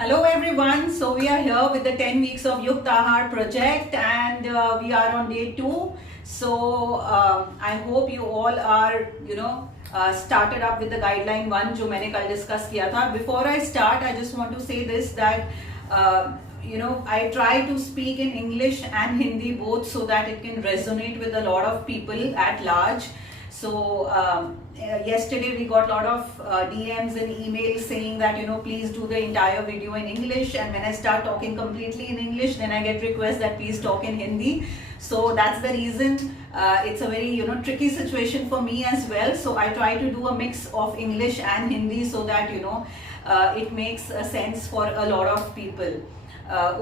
Hello everyone, so we are here with the 10 weeks of Yukt Ahar project and we are on day 2. So I hope you all are, started up with the guideline 1 जो मैंने कल discuss किया था. Before I start, I just want to say this that I try to speak in English and Hindi both so that it can resonate with a lot of people at large. So yesterday we got a lot of DMs and emails saying that please do the entire video in English, and when I start talking completely in English then I get requests that please talk in Hindi. So that's the reason. It's a very tricky situation for me as well, so I try to do a mix of English and Hindi so that it makes a sense for a lot of people.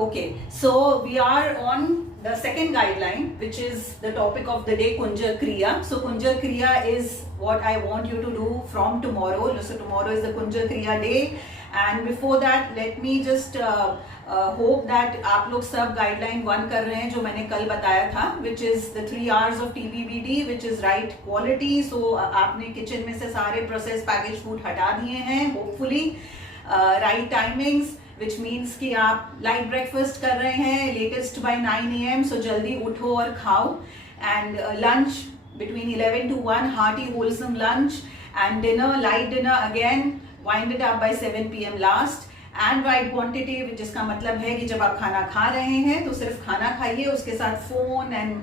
Okay, so we are on the second guideline, which is the topic of the day, Kunjar Kriya. So Kunjar Kriya is what I want you to do from tomorrow. So tomorrow is the Kunjar Kriya day, and before that let me just hope that आप लोग सब guideline 1 कर रहे हैं जो मैंने कल बताया था, which is the 3 R's of TBBD, which is right quality. So आपने kitchen में से सारे processed packaged food हटा दिए हैं hopefully. Right timings, which means कि आप light breakfast कर रहे हैं latest by 9 AM, so जल्दी उठो और खाओ, and lunch between 11 to 1, hearty wholesome lunch, and dinner, light dinner again, wind it up by 7 PM last, and right quantity, जिसका मतलब है कि जब आप खाना खा रहे हैं तो सिर्फ खाना खाइए, उसके साथ phone and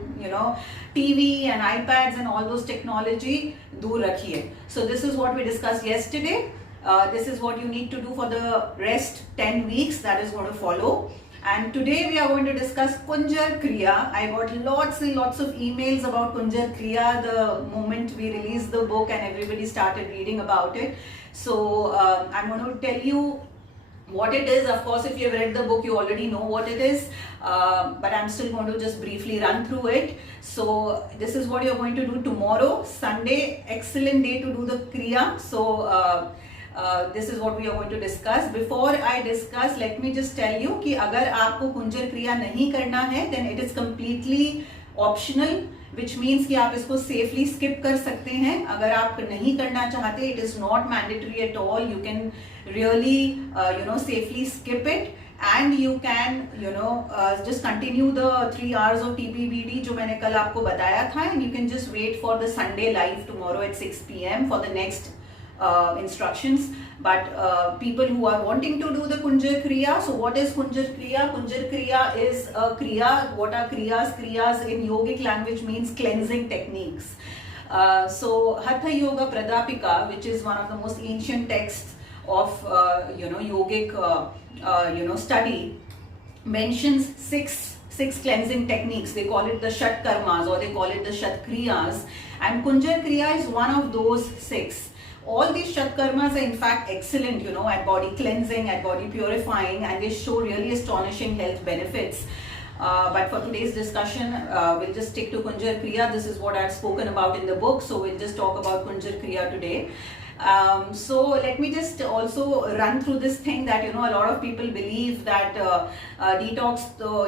TV and iPads and all those technology दूर रखिए. So this is what we discussed yesterday. This is what you need to do for the rest 10 weeks that is going to follow. And today we are going to discuss Kunjar Kriya. I got lots and lots of emails about Kunjar Kriya the moment we released the book and everybody started reading about it. So I'm going to tell you what it is. Of course, if you have read the book, you already know what it is, but I'm still going to just briefly run through it. So this is what you're going to do tomorrow, Sunday. Excellent day to do the Kriya. So this is what we are going to discuss. Before I discuss, let me just tell you कि अगर आपको कुंजर क्रिया नहीं करना है then it is completely optional, which means कि आप इसको safely skip कर सकते हैं. अगर आप नहीं करना चाहते, it is not mandatory at all. You can really safely skip it, and you can just continue the 3 hours of TBBD जो मैंने कल आपको बताया था, and you can just wait for the Sunday live tomorrow at 6 PM for the next instructions. But people who are wanting to do the Kunjar Kriya, so what is Kunjar Kriya? Kunjar Kriya is a Kriya. What are Kriyas? Kriyas in yogic language means cleansing techniques. So Hatha Yoga Pradapika, which is one of the most ancient texts of yogic study, mentions six cleansing techniques. They call it the Shat Karmas, or they call it the Shat Kriyas, and Kunjar Kriya is one of those 6. All these Shat Karmas are in fact excellent, at body cleansing, at body purifying, and they show really astonishing health benefits. But for today's discussion, we'll just stick to Kunjar Kriya. This is what I've spoken about in the book, so we'll just talk about Kunjar Kriya today. So let me just also run through this thing that a lot of people believe that detox,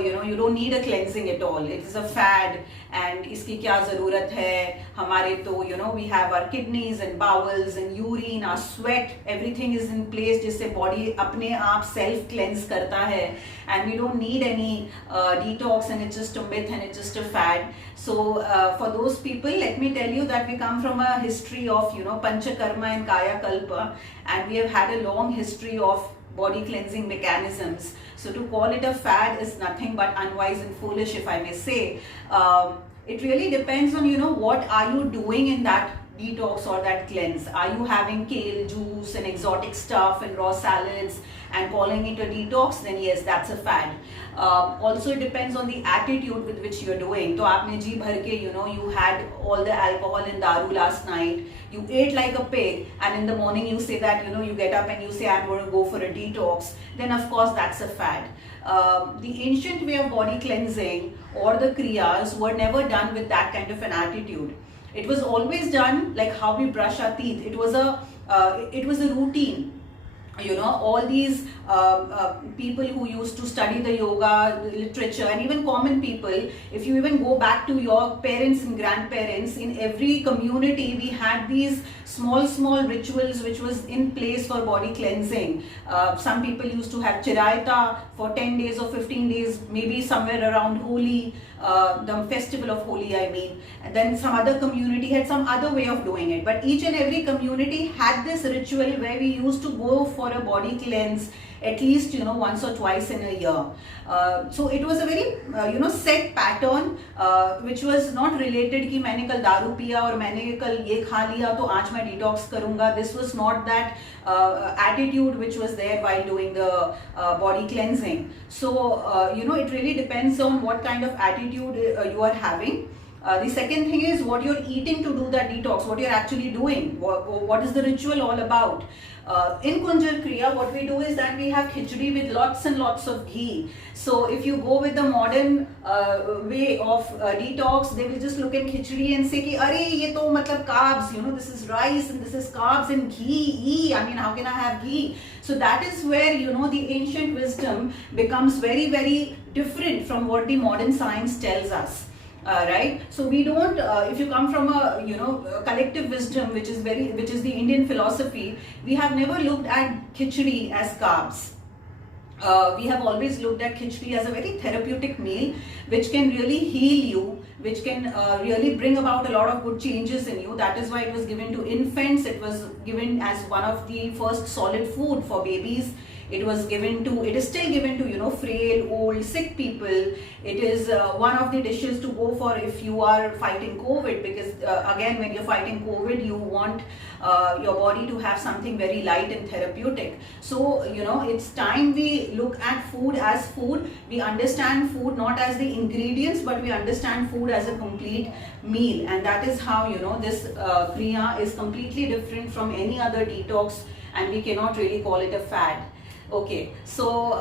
you don't need a cleansing at all. It is a fad, and इसकी क्या ज़रूरत है हमारे तो we have our kidneys and bowels and urine, our sweat, everything is in place जिससे body अपने आप self cleanse करता है, and we don't need any detox, and it's just a myth and it's just a fad. So for those people, let me tell you that we come from a history of Panchakarma and Kaya Kalpa, and we have had a long history of body cleansing mechanisms. So to call it a fad is nothing but unwise and foolish, if I may say. It really depends on what are you doing in that detox or that cleanse. Are you having kale juice and exotic stuff and raw salads and calling it a detox? Then yes, that's a fad. Also it depends on the attitude with which you're doing. तो आपने जी भर के you had all the alcohol and daru last night, you ate like a pig, and in the morning you say that you get up and you say I'm going to go for a detox, then of course that's a fad. The ancient way of body cleansing or the kriyas were never done with that kind of an attitude. It was always done like how we brush our teeth. It was a routine. you know, all these people who used to study the yoga literature, and even common people, if you even go back to your parents and grandparents, in every community we had these small rituals which was in place for body cleansing. Some people used to have chiraita for 10 days or 15 days, maybe somewhere around Holi, the festival of Holi, I mean. And then some other community had some other way of doing it. But each and every community had this ritual where we used to go for a body cleanse at least, you know, once or twice in a year. So it was a very, you know, set pattern, which was not related कि मैंने कल दारू पिया और मैंने कल ये खा लिया तो आज मैं detox करूँगा. This was not that attitude which was there while doing the body cleansing. So, you know, it really depends on what kind of attitude you are having. The second thing is what you're eating to do that detox, what you're actually doing, what is the ritual all about. In Kunjal Kriya, what we do is that we have khichdi with lots and lots of ghee. So if you go with the modern way of detox, they will just look at khichdi and say ki, "Arey, ye to matlab carbs, you know, this is rice and this is carbs and ghee. I mean, how can I have ghee?" So that is where, you know, the ancient wisdom becomes very, very different from what the modern science tells us. Right, so we don't. If you come from a, you know, a collective wisdom, which is the Indian philosophy, we have never looked at khichdi as carbs. We have always looked at khichdi as a very therapeutic meal, which can really heal you, which can really bring about a lot of good changes in you. That is why it was given to infants. It was given as one of the first solid food for babies. It is still given to, you know, frail, old, sick people. It is one of the dishes to go for if you are fighting COVID, because again, when you're fighting COVID, you want your body to have something very light and therapeutic. So, you know, it's time we look at food as food. We understand food not as the ingredients, but we understand food as a complete meal. And that is how, you know, this Kriya is completely different from any other detox, and we cannot really call it a fad. Okay, so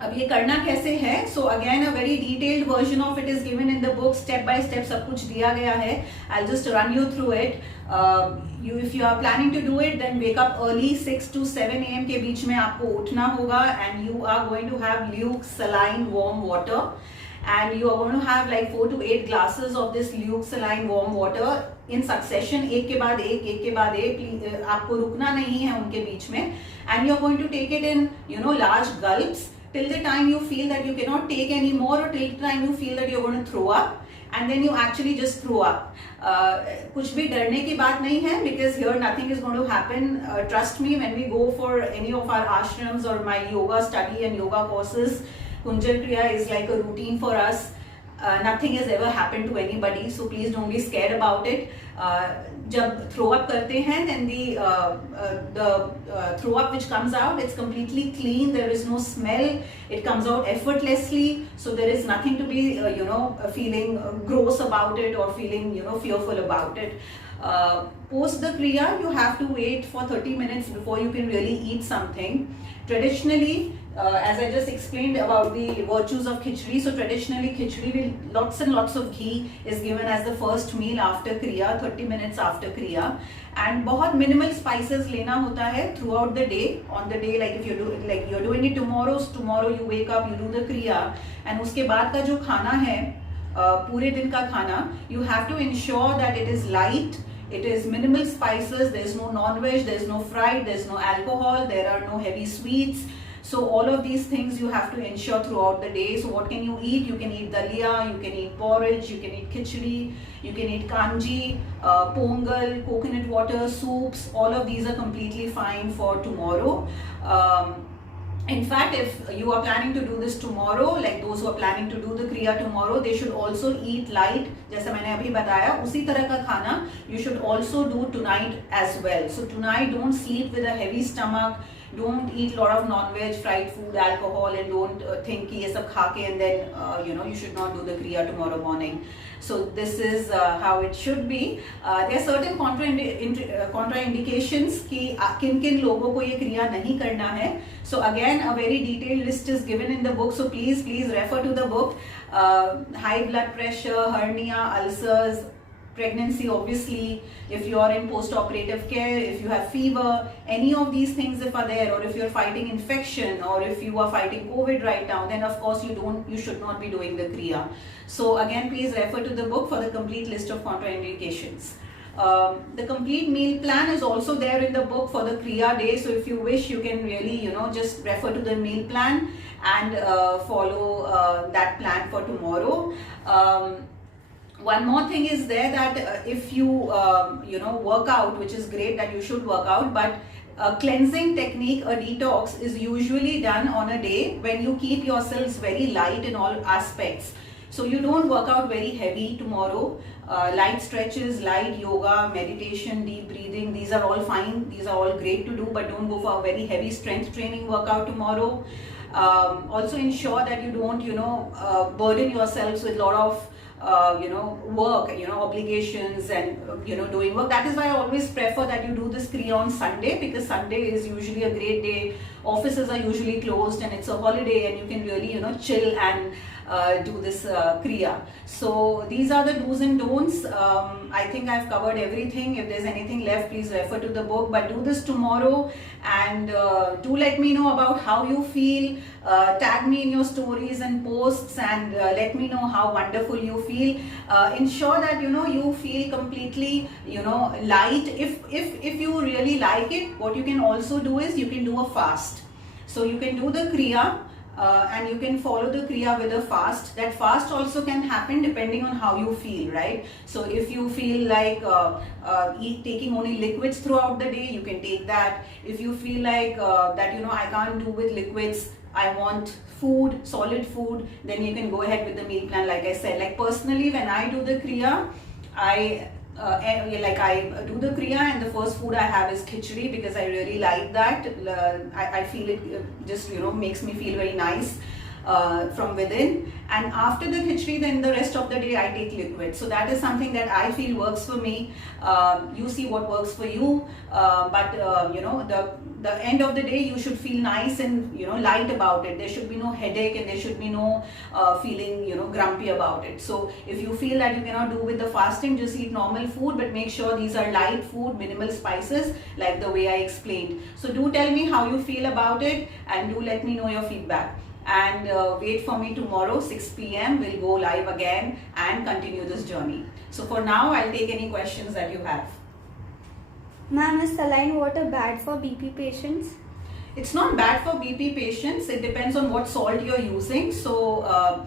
अब ये करना कैसे है? So again, a very detailed version of it is given in the book, step by step सब कुछ दिया गया है. I'll just run you through it. If you are planning to do it, then wake up early, 6 to 7 a.m. के बीच में आपको उठना होगा, and you are going to have luke saline warm water, and you are going to have like 4 to 8 glasses of this luke saline warm water in succession, एक के बाद एक, आपको रुकना नहीं है उनके बीच में, and you are going to take it in, you know, large gulps till the time you feel that you cannot take any more, or till the time you feel that you're going to throw up, and then you actually just throw up. कुछ भी डरने की बात नहीं है, because here nothing is going to happen. Trust me, when we go for any of our ashrams or my yoga study and yoga courses, Kunjal Kriya is like a routine for us. Nothing has ever happened to anybody, so please don't be scared about it. जब throw up करते हैं, then the throw up which comes out, it's completely clean. There is no smell. It comes out effortlessly. So there is nothing to be you know, feeling gross about it or feeling, you know, fearful about it. Post the Kriya, you have to wait for 30 minutes before you can really eat something. Traditionally, as I just explained about the virtues of khichdi, so traditionally khichdi with lots and lots of ghee is given as the first meal after Kriya, 30 minutes after Kriya, and बहुत minimal spices लेना होता है throughout the day. On the day, like if you're doing it tomorrow you wake up, you do the Kriya, and उसके बाद का जो खाना है, पूरे दिन का खाना, you have to ensure that it is light. It is minimal spices, there is no non-veg, there is no fried, there is no alcohol, there are no heavy sweets. So all of these things you have to ensure throughout the day. So what can you eat? You can eat dalia, you can eat porridge, you can eat khichdi, you can eat kanji, pongal, coconut water, soups. All of these are completely fine for tomorrow. In fact, if you are planning to do this tomorrow, like those who are planning to do the Kriya tomorrow, they should also eat light. जैसा मैंने अभी बताया, उसी तरह का खाना you should also do tonight as well. So tonight, don't sleep with a heavy stomach. Don't eat a lot of non-veg, fried food, alcohol, and don't think कि ये सब खा के and then you know, you should not do the Kriya tomorrow morning. So this is how it should be. There are certain contraindications कि किन लोगों को ये क्रिया नहीं करना है. So again, a very detailed list is given in the book. So please refer to the book. High blood pressure, hernia, ulcers, pregnancy, obviously, if you are in post-operative care, if you have fever, any of these things if are there, or if you're fighting infection, or if you are fighting COVID right now, then of course you should not be doing the Kriya. So again, please refer to the book for the complete list of contraindications. The complete meal plan is also there in the book for the Kriya day. So if you wish, you can really, just refer to the meal plan and follow that plan for tomorrow. One more thing is there that if you, work out, which is great that you should work out, but a cleansing technique, a detox, is usually done on a day when you keep yourselves very light in all aspects. So you don't work out very heavy tomorrow. Light stretches, light yoga, meditation, deep breathing, these are all fine. These are all great to do, but don't go for a very heavy strength training workout tomorrow. Also ensure that you don't, burden yourselves with a lot of work, obligations and, doing work. That is why I always prefer that you do this Kriya on Sunday, because Sunday is usually a great day. Offices are usually closed and it's a holiday and you can really, chill and do this Kriya. So these are the do's and don'ts. I think I've covered everything. If there's anything left, please refer to the book, but do this tomorrow and do let me know about how you feel. Tag me in your stories and posts and let me know how wonderful you feel. Ensure that you feel completely light. If you really like it, what you can also do is you can do a fast. So you can do the Kriya and you can follow the Kriya with a fast. That fast also can happen depending on how you feel, right? So if you feel like taking only liquids throughout the day, you can take that. If you feel like that I can't do with liquids, I want food, solid food, then you can go ahead with the meal plan. Like I said, like personally, when I do the Kriya, I do the Kriya and the first food I have is khichdi, because I really like that. I feel it just makes me feel very nice from within. And after the khichdi, then the rest of the day I take liquid. So that is something that I feel works for me. You see what works for you, but the end of the day you should feel nice and light about it. There should be no headache and there should be no feeling grumpy about it. So if you feel that you cannot do with the fasting, just eat normal food, but make sure these are light food, minimal spices, like the way I explained. So do tell me how you feel about it and do let me know your feedback. And wait for me tomorrow 6 p.m. We'll go live again and continue this journey. So for now, I'll take any questions that you have. Ma'am, is saline water bad for BP patients? It's not bad for BP patients. It depends on what salt you're using. So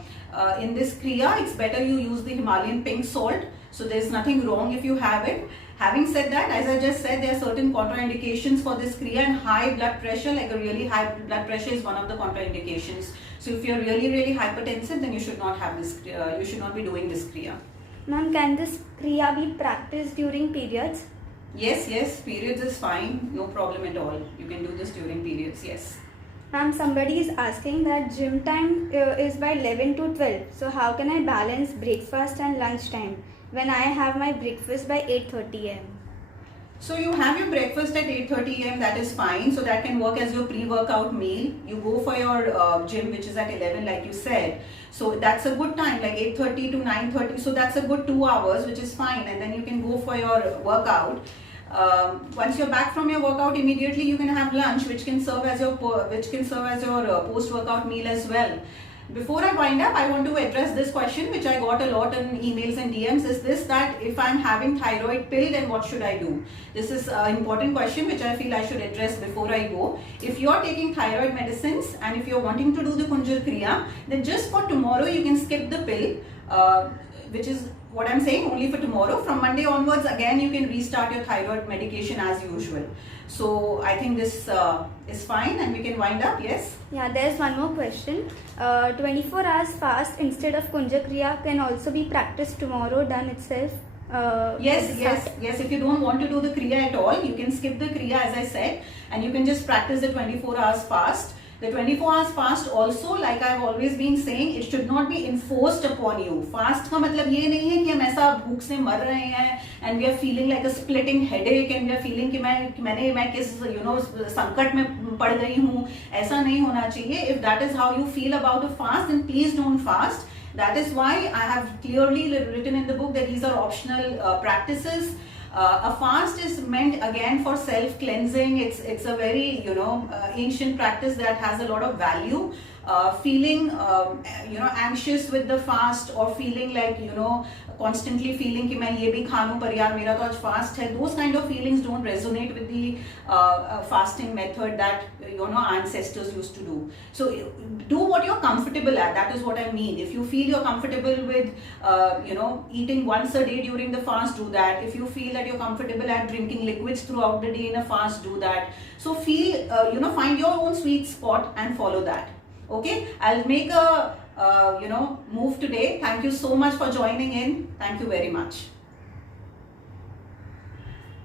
in this Kriya, it's better you use the Himalayan pink salt. So there's nothing wrong if you have it. Having said that, as I just said, there are certain contraindications for this Kriya, and high blood pressure, like a really high blood pressure, is one of the contraindications. So if you're really, really hypertensive, then you should not have this, you should not be doing this Kriya. Ma'am, can this Kriya be practiced during periods? Yes, periods is fine, no problem at all. You can do this during periods, yes. Ma'am, somebody is asking that gym time is by 11 to 12. So how can I balance breakfast and lunch time when I have my breakfast by 8:30 am? So you have your breakfast at 8:30 am, that is fine. So that can work as your pre-workout meal. You go for your gym, which is at 11, like you said. So that's a good time, like 8:30 to 9:30. So that's a good 2 hours, which is fine. And then you can go for your workout. Once you're back from your workout, immediately you can have lunch, which can serve as your post-workout meal as well. Before I wind up, I want to address this question, which I got a lot in emails and DMs. Is this that if I'm having thyroid pill, then what should I do? This is an important question, which I feel I should address before I go. If you're taking thyroid medicines and if you're wanting to do the Kunjal Kriya, then just for tomorrow, you can skip the pill, which is what I'm saying, only for tomorrow. From Monday onwards, again, you can restart your thyroid medication as usual. So I think this is fine and we can wind up, yes? Yeah, there's one more question. 24 hours fast instead of Kunja Kriya can also be practiced tomorrow done itself? Yes. If you don't want to do the Kriya at all, you can skip the Kriya, as I said, and you can just practice the 24 hours fast. The 24 hours fast also, like I've always been saying, it should not be enforced upon you. Fast का मतलब ये नहीं है कि हम ऐसा भूख से मर रहे हैं and we are feeling like a splitting headache and we are feeling कि मैं किस संकट में पड़ गई हूँ. ऐसा नहीं होना चाहिए. If that is how you feel about a fast, then please don't fast. That is why I have clearly written in the book that these are optional practices. A fast is meant again for self cleansing. It's a very ancient practice that has a lot of value. Feeling anxious with the fast, or feeling like constantly feeling कि मैं ये भी खा लूं पर यार मेरा तो आज fast है, those kind of feelings don't resonate with the fasting method that ancestors used to do. So do what you're comfortable at. That is what I mean. If you feel you're comfortable with eating once a day during the fast, do that. If you feel that you're comfortable at drinking liquids throughout the day in a fast, do that. So find your own sweet spot and follow that. Okay, I'll make a move today. Thank you so much for joining in. Thank you very much.